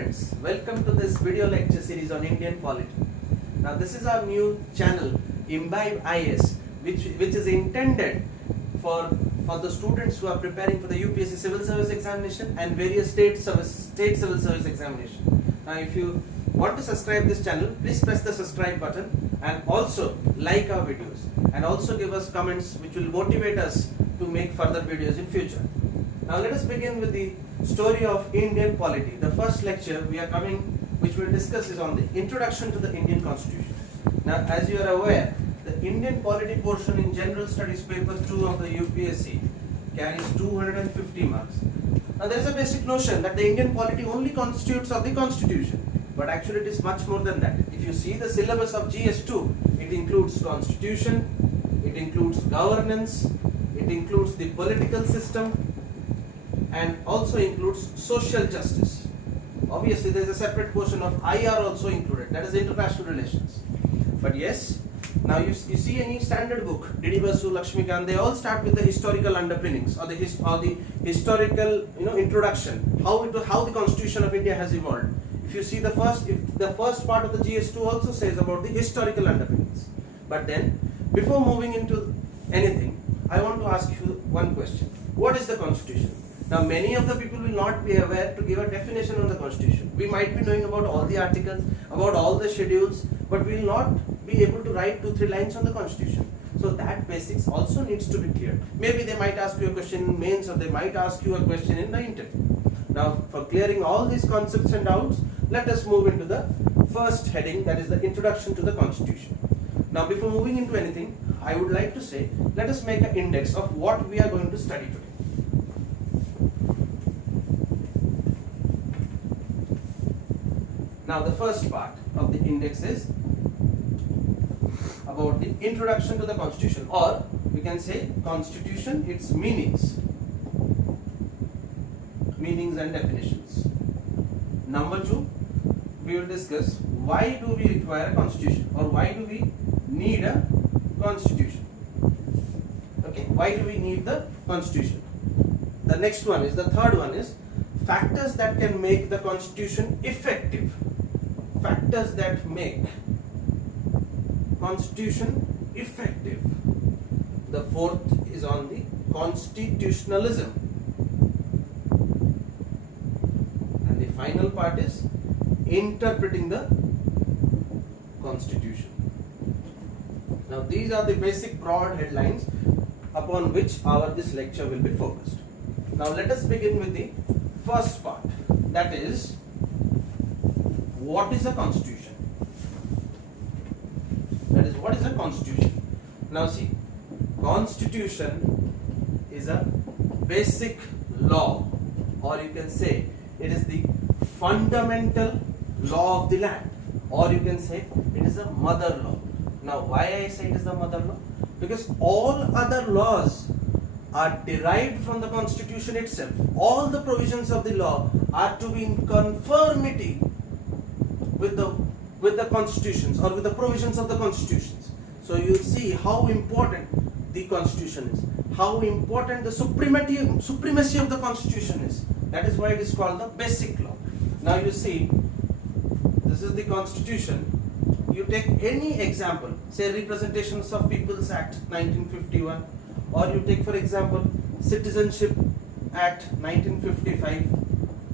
friends, welcome to this video lecture series on Indian polity. Now this is our new channel Imbibe IS which is intended for the students who are preparing for the UPSC Civil Service Examination and various state civil service examination. Now if you want to subscribe this channel, please press the subscribe button and also like our videos and also give us comments which will motivate us to make further videos in future. Now let us begin with the story of Indian polity. The first lecture which we'll discuss is on the introduction to the Indian Constitution. Now as you are aware, the Indian polity portion in General Studies paper 2 of the UPSC carries 250 marks. Now there is a basic notion that the Indian polity only constitutes of the Constitution, but actually it is much more than that. If you see the syllabus of GSII, it includes Constitution, it includes governance, it includes the political system, and also includes social justice. Obviously there is a separate portion of IR also included, that is international relations. But yes, now you see any standard book, Didi Basu, Lakshmikant, they all start with the historical underpinnings or the historical introduction, how the Constitution of India has evolved. If you see the first part of the GS2 also says about the historical underpinnings. But then before moving into anything, I want to ask you one question. What is the Constitution? Now many of the people will not be aware to give a definition on the Constitution. We might be knowing about all the articles, about all the schedules, but we will not be able to write 2-3 lines on the Constitution. So that basics also needs to be clear. Maybe they might ask you a question in mains or they might ask you a question in the interview. Now for clearing all these concepts and doubts, let us move into the first heading, that is the introduction to the Constitution. Now before moving into anything, I would like to say, let us make an index of what we are going to study today. Now the first part of the index is about the introduction to the Constitution, or we can say Constitution, its meanings and definitions. Number 2, we will discuss why do we require a Constitution, or why do we need a Constitution. Okay, why do we need the Constitution? The next one is, the third one is factors that can make the Constitution effective. Factors that make Constitution effective. The fourth is on the constitutionalism. And the final part is interpreting the Constitution. Now these are the basic broad headlines upon which this lecture will be focused. Now let us begin with the first part, that is, what is a Constitution? That is, what is a Constitution? Now see, Constitution is a basic law, or you can say it is the fundamental law of the land, or you can say it is a mother law. Now why I say it is the mother law? Because all other laws are derived from the Constitution itself. All the provisions of the law are to be in conformity with the constitutions, or with the provisions of the constitutions. So you see how important the Constitution is, how important the supremacy of the Constitution is. That is why it is called the basic law. Now you see, this is the Constitution. You take any example, say Representations of People's Act 1951, or you take for example Citizenship Act 1955,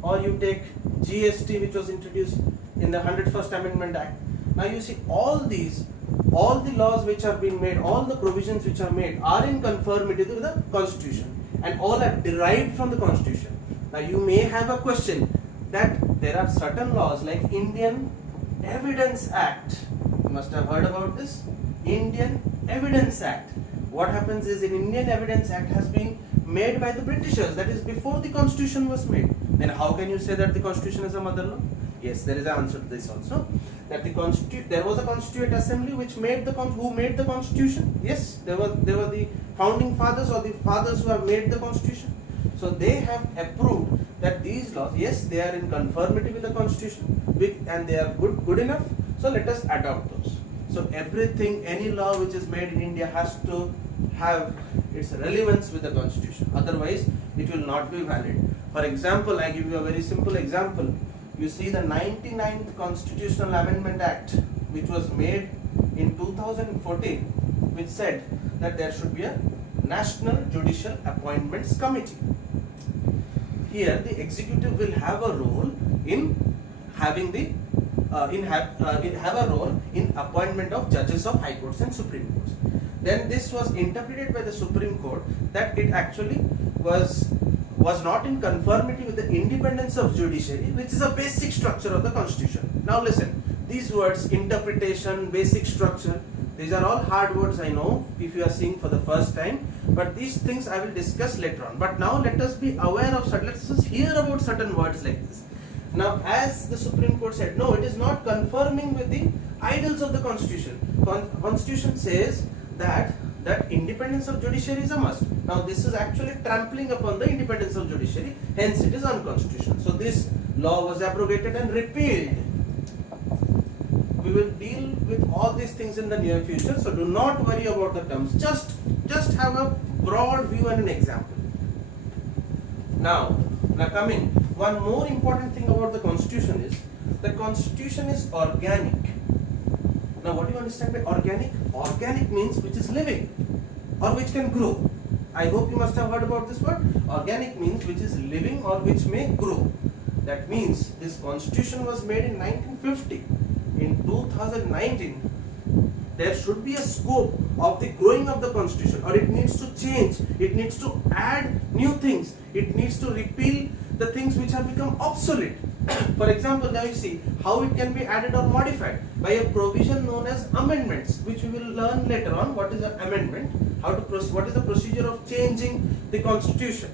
or you take GST, which was introduced in the 101st Amendment Act. Now you see all the laws which are being made, all the provisions which are made are in conformity with the Constitution, and all are derived from the Constitution. Now you may have a question that there are certain laws like Indian Evidence Act. You must have heard about this, Indian Evidence Act. What happens is, in Indian Evidence Act has been made by the Britishers, that is before the Constitution was made. Then how can you say that the Constitution is a mother law? Yes, there is an answer to this also. That there was a Constituent Assembly which made who made the Constitution. Yes, there were the founding fathers, or the fathers who have made the Constitution. So they have approved that these laws, yes, they are in conformity with the Constitution and they are good enough. So let us adopt those. So everything, any law which is made in India has to have its relevance with the Constitution. Otherwise, it will not be valid. For example, I give you a very simple example. you see the 99th Constitutional Amendment Act, which was made in 2014, which said that there should be a National Judicial Appointments Committee. Here the executive will have a role in having the in appointment of judges of high courts and supreme courts. Then this was interpreted by the Supreme Court that it actually was not in conformity with the independence of judiciary, which is a basic structure of the constitution. Now listen, these words, interpretation, basic structure, these are all hard words, I know, if you are seeing for the first time, but these things I will discuss later on. But now let us be aware of certain, let's just hear about certain words like this. Now, as the Supreme Court said, no, it is not conforming with the ideals of the Constitution. Constitution says that independence of judiciary is a must. Now, this is actually trampling upon the independence of judiciary, hence it is unconstitutional. So, this law was abrogated and repealed. We will deal with all these things in the near future, so do not worry about the terms. Just have a broad view and an example. Now coming, one more important thing about the Constitution is, the Constitution is organic. Now what do you understand by organic? Organic means which is living or which can grow. I hope you must have heard about this word. Organic means which is living or which may grow. That means this Constitution was made in 1950. In 2019, there should be a scope of the growing of the Constitution, or it needs to change, it needs to add new things, it needs to repeal the things which have become obsolete. For example, now you see how it can be added or modified by a provision known as amendments, which we will learn later on. What is an amendment? What is the procedure of changing the Constitution?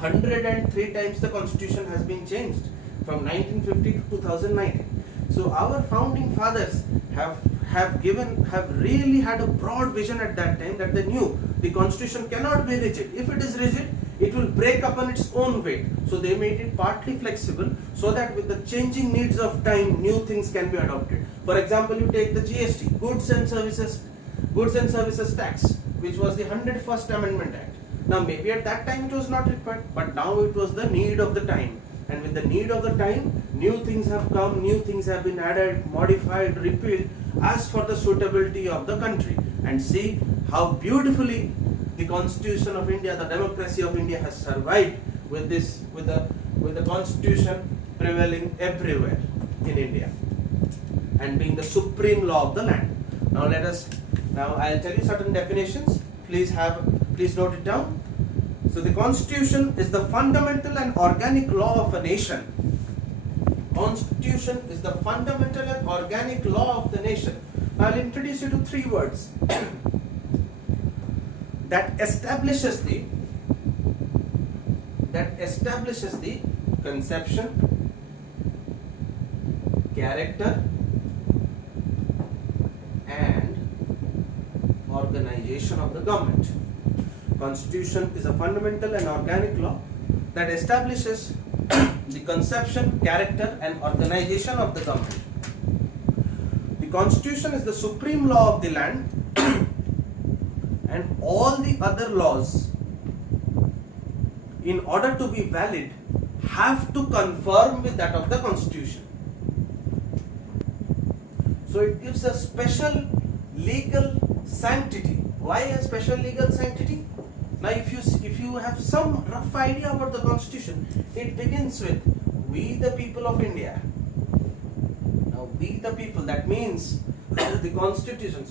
103 times the Constitution has been changed from 1950 to 2019. So our founding fathers have really had a broad vision at that time, that they knew the Constitution cannot be rigid. If it is rigid, it will break upon its own weight. So they made it partly flexible, so that with the changing needs of time, new things can be adopted. For example, you take the GST, Goods and Services Tax, which was the 101st Amendment Act. Now maybe at that time it was not required, but now it was the need of the time. And with the need of the time, new things have come, new things have been added, modified, repealed, as for the suitability of the country. And see how beautifully the Constitution of India, the democracy of India has survived with the Constitution prevailing everywhere in India and being the supreme law of the land. Now I'll tell you certain definitions. Please note it down. So the Constitution is the fundamental and organic law of a nation. Constitution is the fundamental and organic law of the nation. I'll introduce you to three words that establishes the conception, character, and organization of the government. Constitution is a fundamental and organic law that establishes the conception, character, and organization of the government. The Constitution is the supreme law of the land, and all the other laws, in order to be valid, have to conform with that of the Constitution. So it gives a special legal sanctity. Why a special legal sanctity? Now if you have some rough idea about the Constitution, it begins with "We the people of India." Now we the people, that means the Constitution,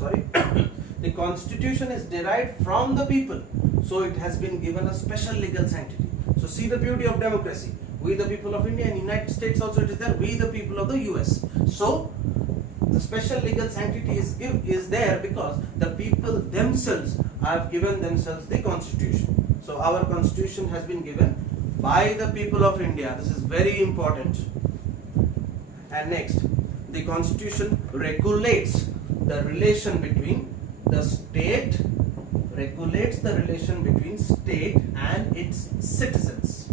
the Constitution is derived from the people, so it has been given a special legal sanctity. So see the beauty of democracy. We the people of India, in United States also it is there, we the people of the US. So the special legal sanctity is there because the people themselves have given themselves the Constitution. So our Constitution has been given by the people of India. This is very important. And next, the Constitution regulates the relation between the state, and its citizens.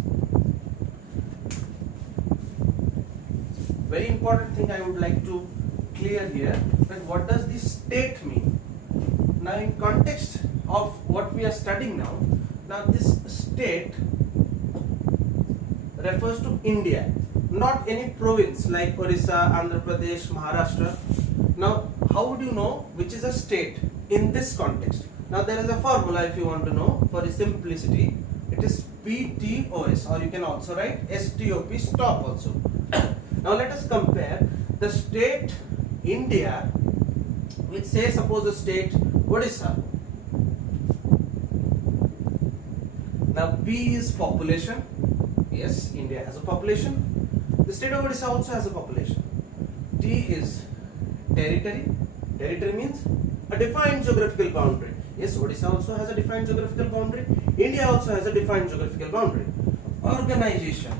Very important thing I would like to clear here, that what does this state mean? Now in context of what we are studying now this state refers to India. not any province like Orissa, Andhra Pradesh, Maharashtra. Now, how would you know which is a state in this context? Now, there is a formula if you want to know for the simplicity. It is PTOS, or you can also write STOP, stop also. Now, let us compare the state India with, say, suppose the state Odisha. Now, P is population. Yes, India has a population. The state of Odisha also has a population. T is territory. Territory means a defined geographical boundary. Yes, Odisha also has a defined geographical boundary. India also has a defined geographical boundary. Organization.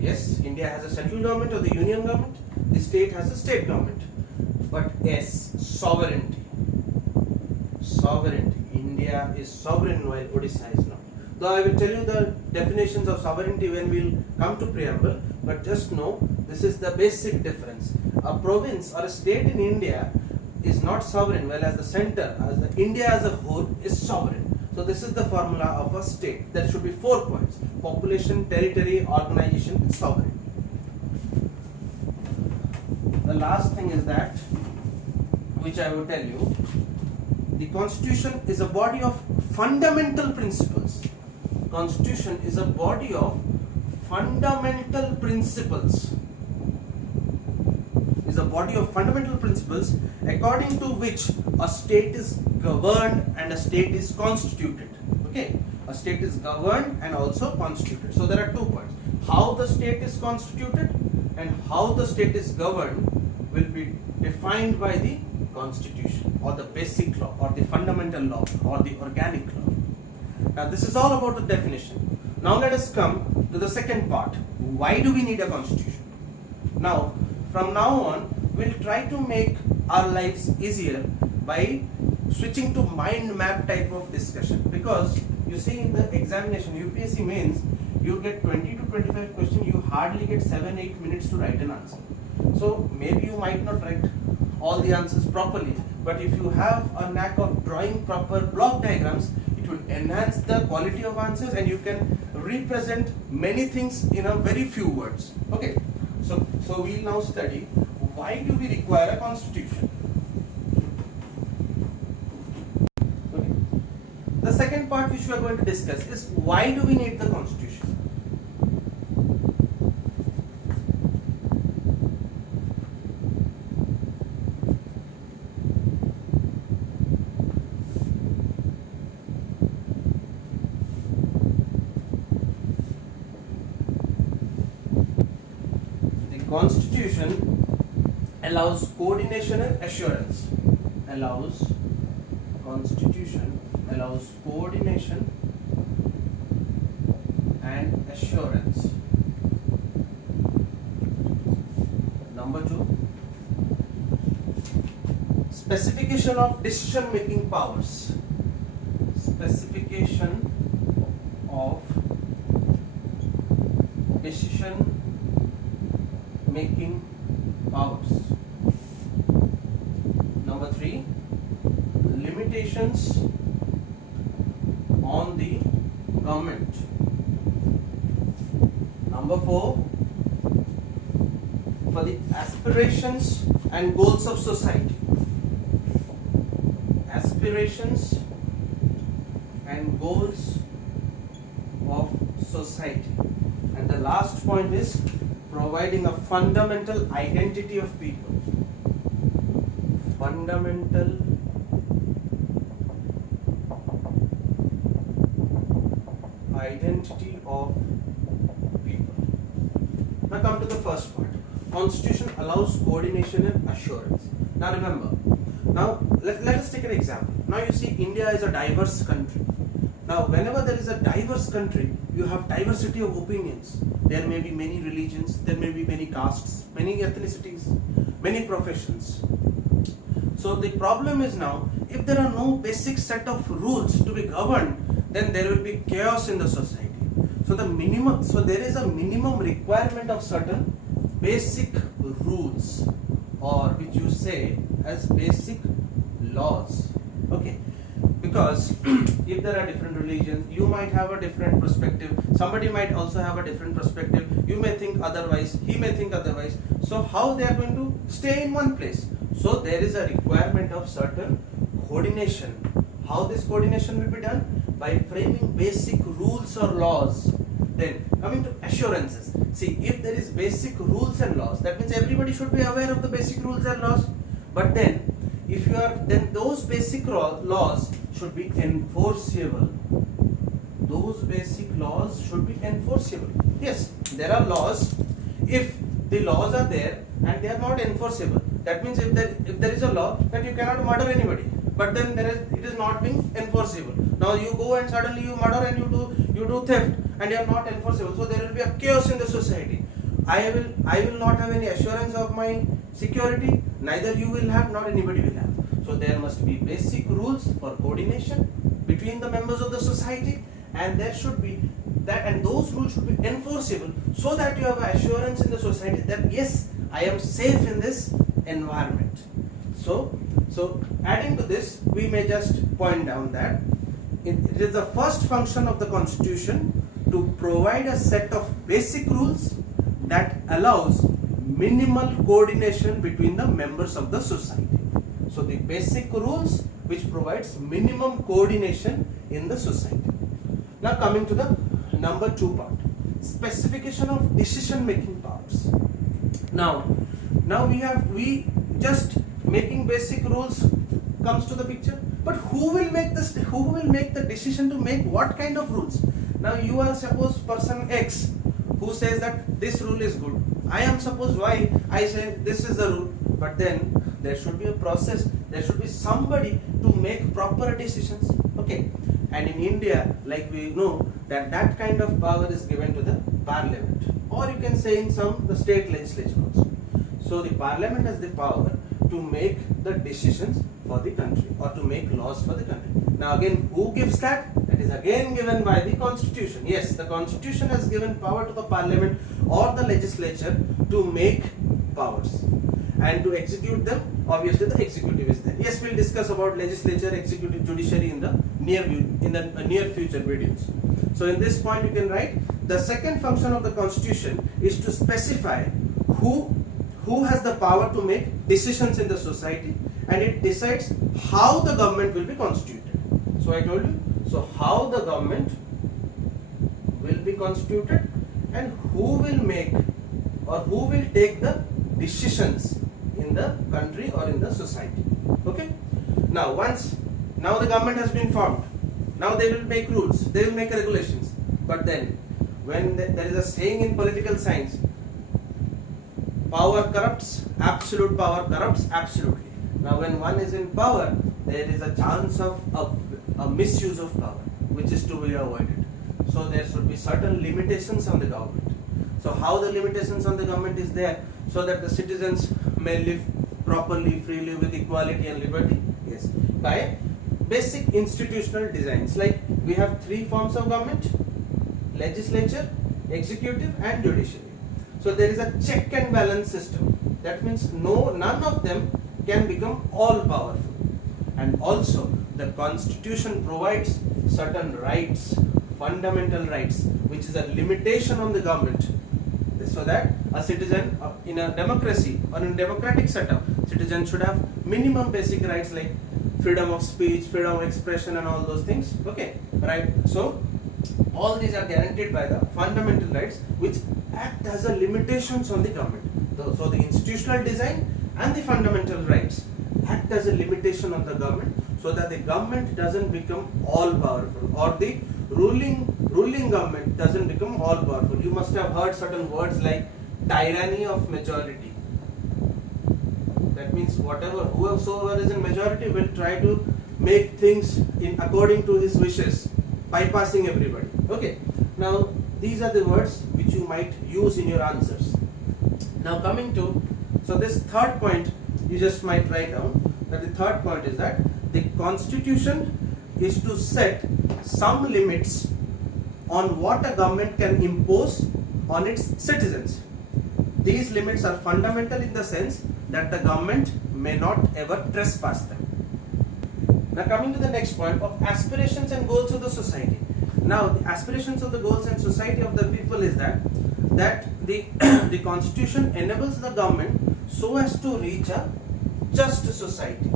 Yes, India has a central government or the union government. The state has a state government. But S, sovereignty. Sovereignty. India is sovereign while Odisha is not. Though I will tell you the definitions of sovereignty when we will come to preamble, but just know this is the basic difference. A province or a state in India is not sovereign, whereas the center, as the India as a whole, is sovereign. So this is the formula of a state. There should be 4 points: population, territory, organization, and sovereign. The last thing is that, which I will tell you, the Constitution is a body of fundamental principles. Constitution is a body of fundamental principles. Is a body of fundamental principles according to which a state is governed and a state is constituted. Okay, a state is governed and also constituted. So there are 2 points: how the state is constituted and how the state is governed will be defined by the Constitution or the basic law or the fundamental law or the organic law. Now this is all about the definition. Now let us come to the second part. Why do we need a constitution? Now, from now on, we'll try to make our lives easier by switching to mind map type of discussion, because you see in the examination, UPSC mains, you get 20 to 25 questions, you hardly get 7-8 minutes to write an answer. So maybe you might not write all the answers properly, but if you have a knack of drawing proper block diagrams, it will enhance the quality of answers and you can represent many things in a very few words. Okay, so we'll now study why do we require a constitution. Okay. The second part which we are going to discuss is why do we need the constitution. Constitution allows coordination and assurance. Constitution allows coordination and assurance. Number 2, specification of decision making powers. Specification of decision making powers. Number 3, limitations on the government. Number 4, for the aspirations and goals of society. Aspirations and goals of society. And the last point is providing a fundamental identity of people. Fundamental identity of people. Now come to the first part. Constitution allows coordination and assurance. Now remember, let us take an example. Now you see India is a diverse country. Now whenever there is a diverse country, you have diversity of opinions. There may be many religions, there may be many castes, many ethnicities, many professions. So the problem is now, if there are no basic set of rules to be governed, then there will be chaos in the society. So there is a minimum requirement of certain basic rules, or which you say as basic laws. Okay. because if there are different religions, you might have a different perspective, somebody might also have a different perspective, you may think otherwise, he may think otherwise. So how they are going to stay in one place? So there is a requirement of certain coordination. How this coordination will be done? By framing basic rules or laws. Then coming to assurances. See, if there is basic rules and laws, that means everybody should be aware of the basic rules and laws. But then if you are, then those basic laws should be enforceable. Those basic laws should be enforceable. Yes, there are laws. If the laws are there and they are not enforceable, that means if there is a law that you cannot murder anybody, but then it is not being enforceable. Now you go and suddenly you murder and you do theft and you are not enforceable. So there will be a chaos in the society. I will not have any assurance of my security, neither you will have, nor anybody will have. So there must be basic rules for coordination between the members of the society, and there should be that, and those rules should be enforceable, so that you have assurance in the society that yes, I am safe in this environment. So adding to this, we may just point down that it is the first function of the Constitution to provide a set of basic rules that allows minimal coordination between the members of the society. So the basic rules which provides minimum coordination in the society. Now coming to the number 2 part, specification of decision making powers. Now we just making basic rules comes to the picture, but who will make this? Who will make the decision to make what kind of rules? Now you are suppose person X who says that this rule is good. I am suppose Y, I say this is the rule, but then there should be a process, there should be somebody to make proper decisions. Okay, and in India, like we know that kind of power is given to the parliament, or you can say in the state legislature also. So the parliament has the power to make the decisions for the country or to make laws for the country. Now again, who gives that? That is again given by the Constitution. Yes, the Constitution has given power to the parliament or the legislature to make powers, and to execute them, obviously the executive is there. Yes, we'll discuss about legislature, executive, judiciary in the near future videos. So in this point you can write, the second function of the Constitution is to specify who has the power to make decisions in the society, and it decides how the government will be constituted. So I told you, so how the government will be constituted and who will make or who will take the decisions in the country or in the society. Okay, now the government has been formed, now they will make rules, they will make regulations, but then when there is a saying in political science, power corrupts, absolute power corrupts absolutely. Now when one is in power, there is a chance of a misuse of power, which is to be avoided. So there should be certain limitations on the government. So how the limitations on the government is there? So that the citizens may live properly, freely, with equality and liberty? Yes, by basic institutional designs. Like we have 3 forms of government: legislature, executive and judiciary. So there is a check and balance system. That means none of them can become all powerful. And also the Constitution provides certain rights, fundamental rights, which is a limitation on the government, so that a citizen in a democracy or in a democratic setup, citizen should have minimum basic rights like freedom of speech, freedom of expression and all those things. Okay, right? So all these are guaranteed by the fundamental rights, which act as a limitations on the government. So the institutional design and the fundamental rights act as a limitation on the government, so that the government doesn't become all powerful, or the ruling government doesn't become all powerful. You must have heard certain words like tyranny of majority. That means whoever is in majority will try to make things according to his wishes, bypassing everybody. Okay, now these are the words which you might use in your answers. Now coming to, so this third point you just might write down, that the third point is that the Constitution is to set some limits on what a government can impose on its citizens. These limits are fundamental in the sense that the government may not ever trespass them. Now coming to the next point of aspirations and goals of the society. Now the aspirations of the goals and society of the people is that the the constitution enables the government so as to reach a just society,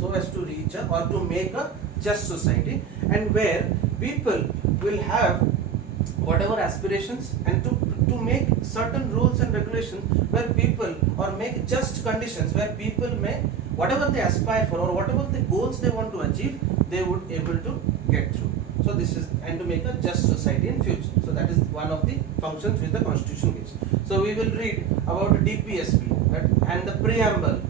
so as to reach a, or to make a just society, and where people will have whatever aspirations, and to make certain rules and regulations where people, or make just conditions where people may, whatever they aspire for or whatever the goals they want to achieve, they would able to get through. So this is, and to make a just society in future. So that is one of the functions which the constitution gives. So we will read about DPSP and the preamble.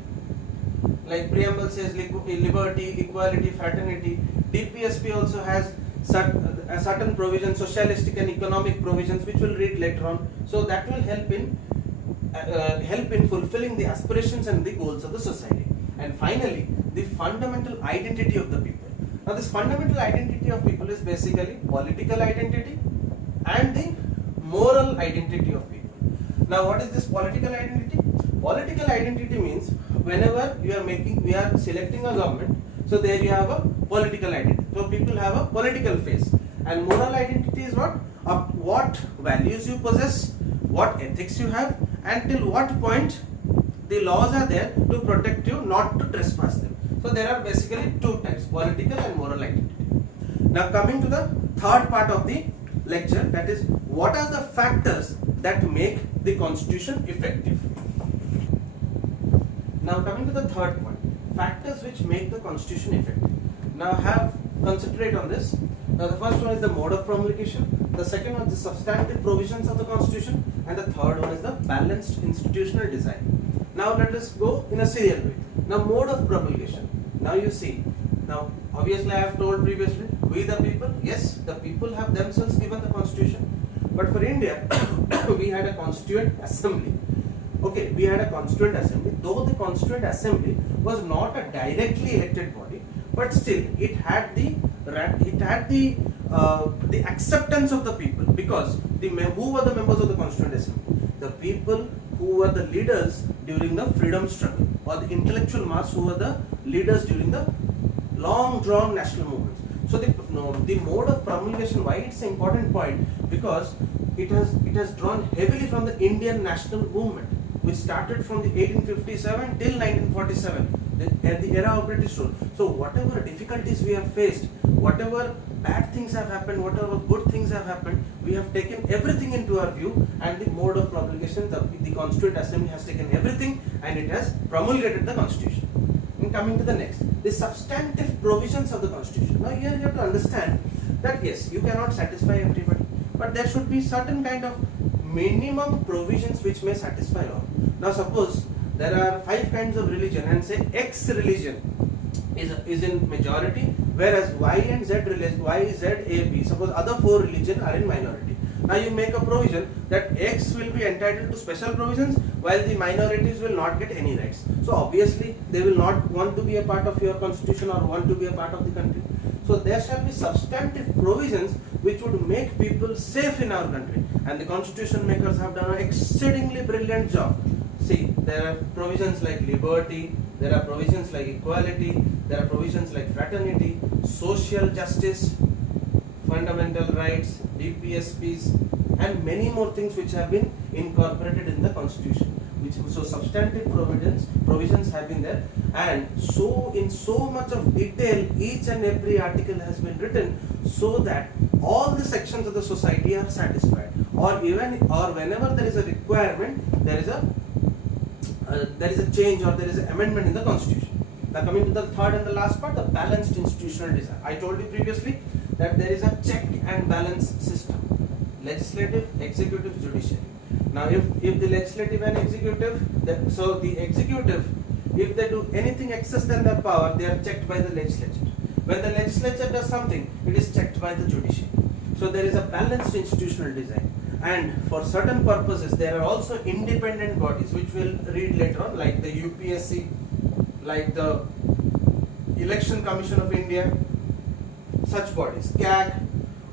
Like preamble says liberty, equality, fraternity. DPSP also has certain provisions, socialistic and economic provisions, which we'll read later on. So that will help in fulfilling the aspirations and the goals of the society. And finally, the fundamental identity of the people. Now this fundamental identity of people is basically political identity and the moral identity of people. Now what is this political identity? Political identity means whenever we are selecting a government, so there you have a political identity. So people have a political face. And moral identity is what? What values you possess, what ethics you have, and till what point the laws are there to protect you, not to trespass them. So there are basically two types, political and moral identity. Now coming to the third part of the lecture, that is what are the factors that make the constitution effective. Now coming to the third point, factors which make the constitution effective. Now concentrate on this. Now the first one is the mode of promulgation, the second one is the substantive provisions of the constitution, and the third one is the balanced institutional design. Now let us go in a serial way. Now mode of promulgation. Now you see, now obviously I have told previously, we the people, yes, the people have themselves given the constitution. But for India, we had a constituent assembly. Okay, we had a constituent assembly, though the constituent assembly was not a directly elected body, but still it had the acceptance of the people, because who were the members of the constituent assembly? The people who were the leaders during the freedom struggle, or the intellectual mass who were the leaders during the long drawn national movements. So the mode of promulgation, why it's an important point, because it has drawn heavily from the Indian national movement, which started from the 1857 till 1947, at the era of British rule. So whatever difficulties we have faced, whatever bad things have happened, whatever good things have happened, we have taken everything into our view, and the mode of promulgation, the Constituent Assembly has taken everything and it has promulgated the Constitution. And coming to the next, the substantive provisions of the Constitution. Now here you have to understand that yes, you cannot satisfy everybody, but there should be certain kind of minimum provisions which may satisfy all. Now suppose there are 5 kinds of religion, and say X religion is in majority, whereas Y and Z religion, Y, Z, A, B, suppose other 4 religions are in minority. Now you make a provision that X will be entitled to special provisions while the minorities will not get any rights. So obviously they will not want to be a part of your constitution or want to be a part of the country. So there shall be substantive provisions which would make people safe in our country, and the constitution makers have done an exceedingly brilliant job. See, there are provisions like liberty, there are provisions like equality, there are provisions like fraternity, social justice, fundamental rights, DPSPs, and many more things which have been incorporated in the constitution. So substantive provisions have been there, and so in so much of detail each and every article has been written, so that all the sections of the society are satisfied, or whenever there is a requirement, there is a change or there is an amendment in the constitution. Now coming to the third and the last part, the balanced institutional design. I told you previously that there is a check and balance system: legislative, executive, judiciary. Now if the legislative and executive, so the executive, if they do anything excess than their power, they are checked by the legislature. When the legislature does something, it is checked by the judiciary. So there is a balanced institutional design, and for certain purposes there are also independent bodies which we'll read later on, like the UPSC, like the Election Commission of India, such bodies, CAG.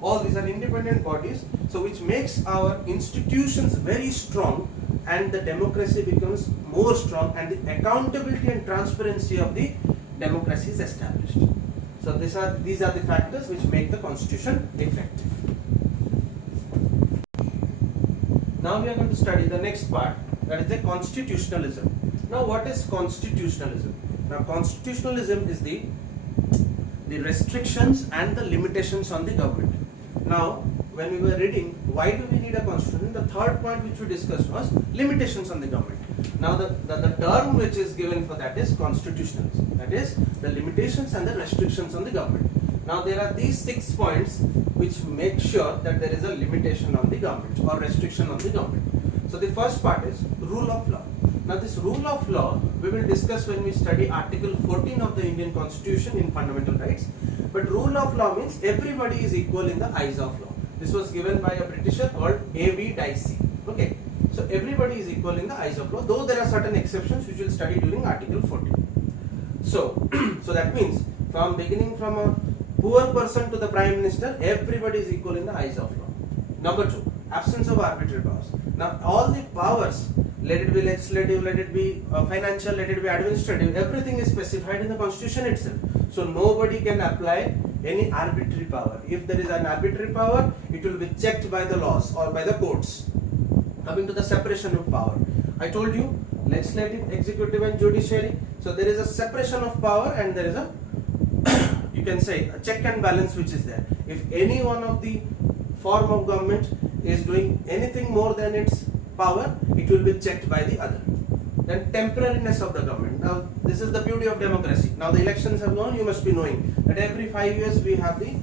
All these are independent bodies, so which makes our institutions very strong, and the democracy becomes more strong, and the accountability and transparency of the democracy is established. So these are the factors which make the constitution effective. Now we are going to study the next part, that is the constitutionalism. Now what is constitutionalism? Now constitutionalism is the restrictions and the limitations on the government. Now when we were reading why do we need a constitution, the third point which we discussed was limitations on the government. Now the term which is given for that is constitutionalism, that is the limitations and the restrictions on the government. Now there are these 6 points which make sure that there is a limitation on the government or restriction on the government. So the first part is rule of law. Now this rule of law we will discuss when we study Article 14 of the Indian Constitution in fundamental rights. But rule of law means everybody is equal in the eyes of law. This was given by a Britisher called A.V. Dicey. Okay, so everybody is equal in the eyes of law, though there are certain exceptions which we will study during Article 14. So, so that means beginning from a poor person to the Prime Minister, everybody is equal in the eyes of law. Number 2, absence of arbitrary powers. Now all the powers, let it be legislative, let it be financial, let it be administrative, everything is specified in the Constitution itself. So nobody can apply any arbitrary power. If there is an arbitrary power, it will be checked by the laws or by the courts. Coming to the separation of power, I told you legislative, executive and judiciary. So there is a separation of power and there is a you can say a check and balance which is there. If any one of the form of government is doing anything more than its power, it will be checked by the other. Then temporariness of the government. Now this is the beauty of democracy. Now the elections have gone, you must be knowing that every 5 years we have the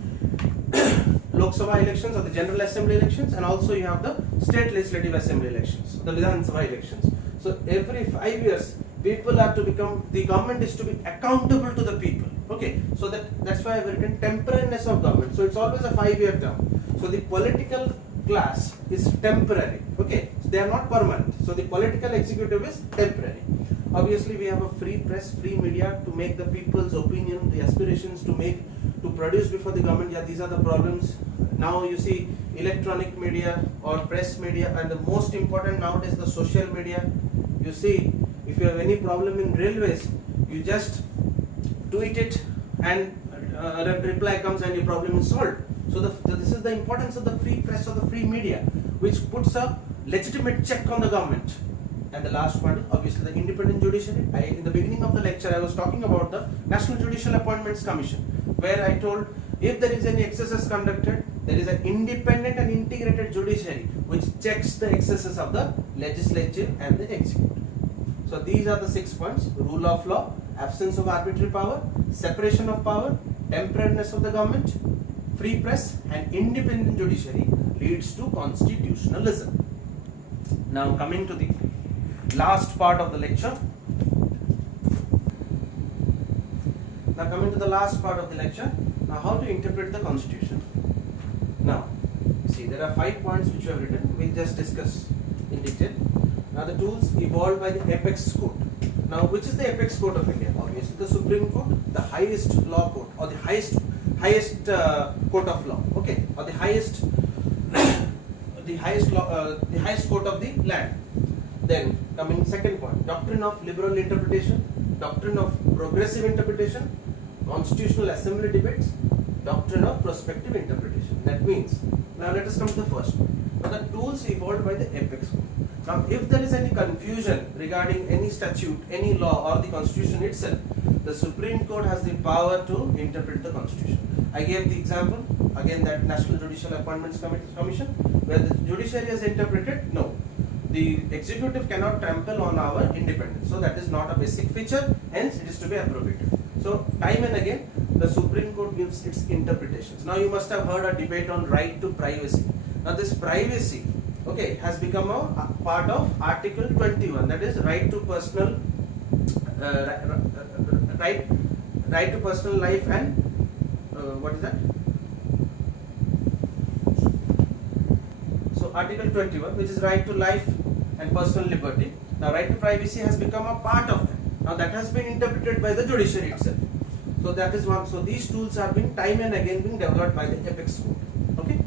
Lok Sabha elections or the General Assembly elections, and also you have the State Legislative Assembly elections, the Vidhan Sabha elections. So every 5 years people are to become, the government is to be accountable to the people. Okay, so that's why I've written temporariness of government. So it's always a 5-year term. So the political class is temporary. Okay, so they are not permanent. So the political executive is temporary. Obviously we have a free press, free media to make the people's opinion, the aspirations to produce before the government. Yeah, these are the problems. Now you see electronic media or press media, and the most important nowadays the social media. You see, if you have any problem in railways, you just tweet it and a reply comes and your problem is solved. So this is the importance of the free press or the free media, which puts a legitimate check on the government. And the last one, obviously, the independent judiciary. In the beginning of the lecture, I was talking about the National Judicial Appointments Commission, where I told if there is any excesses conducted, there is an independent and integrated judiciary which checks the excesses of the legislature and the executive. So these are the 6 points: rule of law, absence of arbitrary power, separation of power, temporariness of the government, free press and independent judiciary leads to constitutionalism. Now coming to the last part of the lecture. Now how to interpret the constitution. Now see, there are 5 points which we have written. We'll just discuss in detail. Now the tools evolved by the apex court. Now which is the apex court of India? Obviously the Supreme Court, the highest law court, or the highest court of law. Okay, or the highest court of the land. Then coming second point, doctrine of liberal interpretation, doctrine of progressive interpretation, constitutional assembly debates, doctrine of prospective interpretation. That means, now let us come to the first one. Now the tools evolved by the apex court. Now if there is any confusion regarding any statute, any law or the constitution itself, the Supreme Court has the power to interpret the constitution. I gave the example, again, that National Judicial Appointments Commission, where the judiciary has interpreted, no, the executive cannot trample on our independence. So that is not a basic feature, hence it is to be abrogated. So time and again the Supreme Court gives its interpretations. Now you must have heard a debate on right to privacy. Now this privacy, okay, has become a part of Article 21, that is right to personal right to personal life and what is that? So Article 21, which is right to life and personal liberty. Now right to privacy has become a part of that. Now that has been interpreted by the judiciary itself. So that is one. So these tools have been time and again being developed by the apex court. Okay.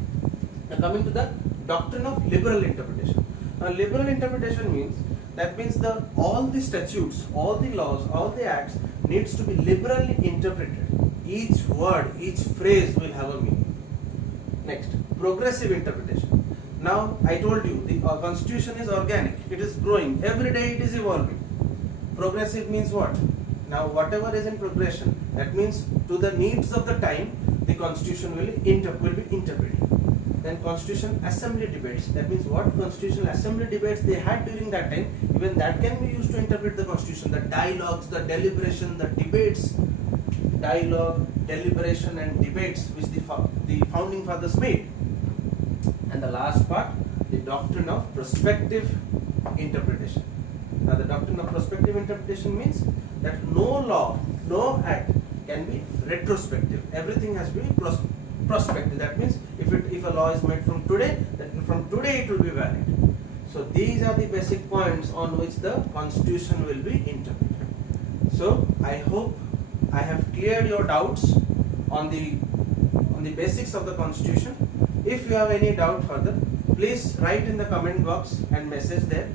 Now coming to the doctrine of liberal interpretation. Now liberal interpretation means, that means all the statutes, all the laws, all the acts needs to be liberally interpreted. Each word, each phrase will have a meaning. Next, progressive interpretation. Now I told you the constitution is organic, it is growing, every day it is evolving. Progressive means what? Now whatever is in progression, that means to the needs of the time the constitution will be interpreted. Then constitution assembly debates, that means what constitutional assembly debates they had during that time, even that can be used to interpret the constitution. The dialogues, the deliberation, the debates, dialogue, deliberation and debates which the founding fathers made. And the last part, the doctrine of prospective interpretation. Now the doctrine of prospective interpretation means that no law, no act can be retrospective. Everything has to be prospective. That means if a law is made from today, then from today it will be valid. So these are the basic points on which the constitution will be interpreted. So I hope I have cleared your doubts on the basics of the constitution. If you have any doubt further, please write in the comment box and message there.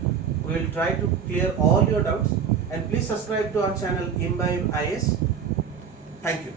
We will try to clear all your doubts, and please subscribe to our channel Imbibe IS. Thank you.